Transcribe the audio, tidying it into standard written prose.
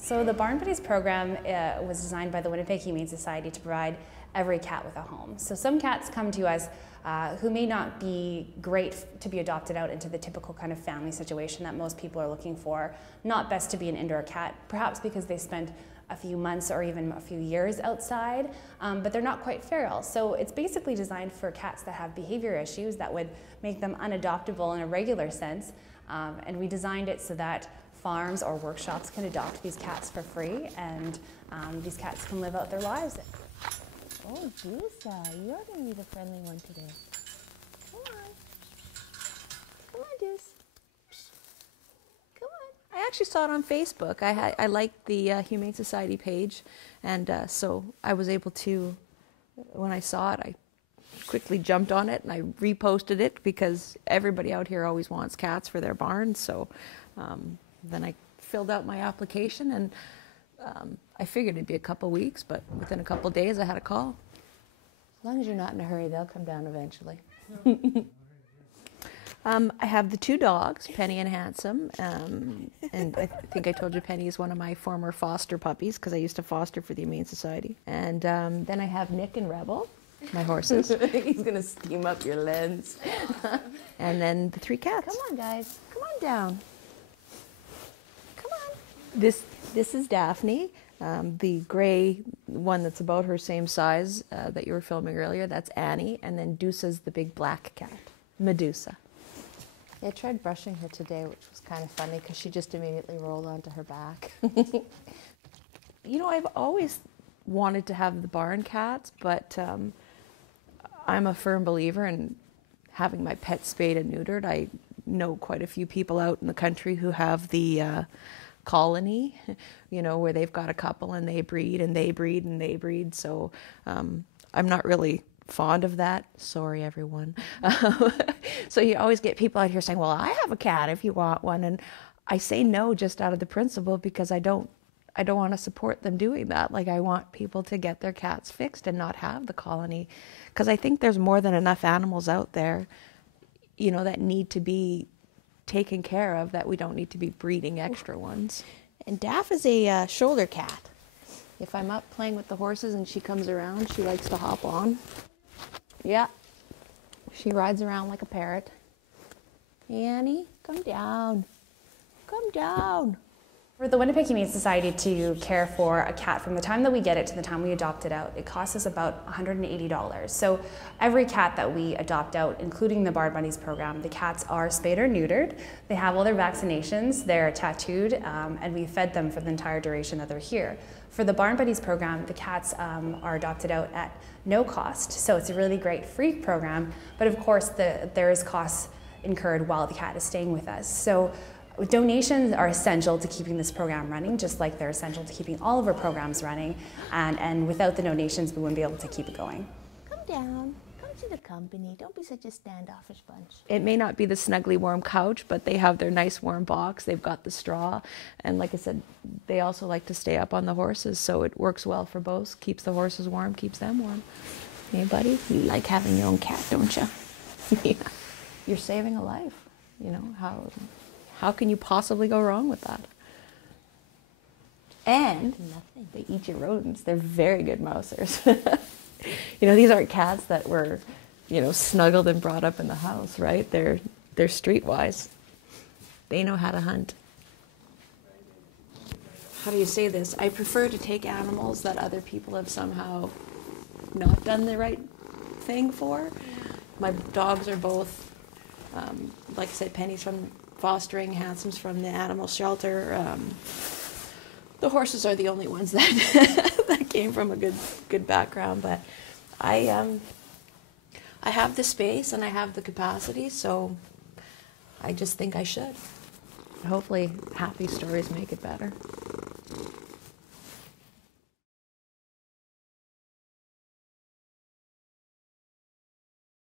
So the Barn Buddies program was designed by the Winnipeg Humane Society to provide every cat with a home. So some cats come to us who may not be great to be adopted out into the typical kind of family situation that most people are looking for. Not best to be an indoor cat, perhaps because they spent a few months or even a few years outside, but they're not quite feral. So it's basically designed for cats that have behavior issues that would make them unadoptable in a regular sense. And we designed it so that farms or workshops can adopt these cats for free, and these cats can live out their lives. Oh, Deusa, you're going to be the friendly one today. Come on. Come on, Deuce. Come on. I actually saw it on Facebook. I liked the Humane Society page, and so I was able to, when I saw it, I quickly jumped on it and I reposted it because everybody out here always wants cats for their barns. So then I filled out my application, and I figured it'd be a couple weeks, but within a couple days I had a call. As long as you're not in a hurry, they'll come down eventually. I have the two dogs, Penny and Handsome, and I think I told you Penny is one of my former foster puppies because I used to foster for the Humane Society. And then I have Nick and Rebel, my horses. He's going to steam up your lens. And then the three cats. Come on, guys. Come on down. Come on. This is Daphne, the gray one that's about her same size that you were filming earlier. That's Annie, and then Deusa's the big black cat, Medusa. I tried brushing her today, which was kind of funny because she just immediately rolled onto her back. You know, I've always wanted to have the barn cats, but I'm a firm believer in having my pet spayed and neutered. I know quite a few people out in the country who have the colony, you know, where they've got a couple and they breed and they breed and they breed. So I'm not really fond of that. Sorry, everyone. So you always get people out here saying, well, I have a cat if you want one. And I say no just out of the principle because I don't want to support them doing that. Like, I want people to get their cats fixed and not have the colony. Because I think there's more than enough animals out there, you know, that need to be taken care of, that we don't need to be breeding extra ones. And Daff is a shoulder cat. If I'm up playing with the horses and she comes around, she likes to hop on. Yeah. She rides around like a parrot. Annie, come down. Come down. For the Winnipeg Humane Society to care for a cat from the time that we get it to the time we adopt it out, it costs us about $180. So every cat that we adopt out, including the Barn Buddies program, the cats are spayed or neutered. They have all their vaccinations, they're tattooed, and we fed them for the entire duration that they're here. For the Barn Buddies program, the cats are adopted out at no cost. So it's a really great free program, but of course there is costs incurred while the cat is staying with us. So donations are essential to keeping this program running, just like they're essential to keeping all of our programs running. And without the donations, we wouldn't be able to keep it going. Come down. Come to the company. Don't be such a standoffish bunch. It may not be the snuggly warm couch, but they have their nice warm box. They've got the straw. And like I said, they also like to stay up on the horses, so it works well for both. Keeps the horses warm, keeps them warm. Hey, buddy, you like having your own cat, don't you? Yeah. You're saving a life. You know, how can you possibly go wrong with that? And nothing. They eat your rodents. They're very good mousers. You know, these aren't cats that were, you know, snuggled and brought up in the house, right? They're streetwise. They know how to hunt. How do you say this? I prefer to take animals that other people have somehow not done the right thing for. My dogs are both, like I said, Penny's from fostering, Handsome's from the animal shelter. The horses are the only ones that that came from a good background, but I have the space and I have the capacity, so I just think I should. Hopefully happy stories make it better.